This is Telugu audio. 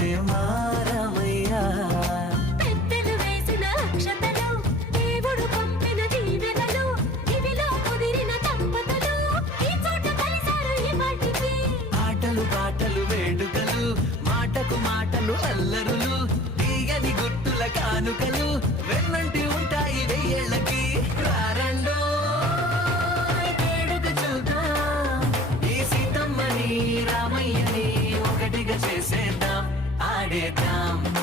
వచ్చే మారమయ్యా. పెద్దలు వేసిన అక్షతలు, దేవుడు పంపిన దీవెనలు, ఇవిలో కుదిరిన దంపతులు ఈ చోట కలిసారు ఈ పాటికి. ఆటలు పాటలు వేడుకలు, మాటకు మాటలు అల్లరులు, తీయని గుర్తుల కానుకలు వెన్నంటి ఉంటాయి వెయ్యేళ్ళకి. రారండో వేడుక చూద్దాం, ఈ సీతమ్మని రామయ్యని ఒకటిగా చేసేద్దాం, ఆడేద్దాం.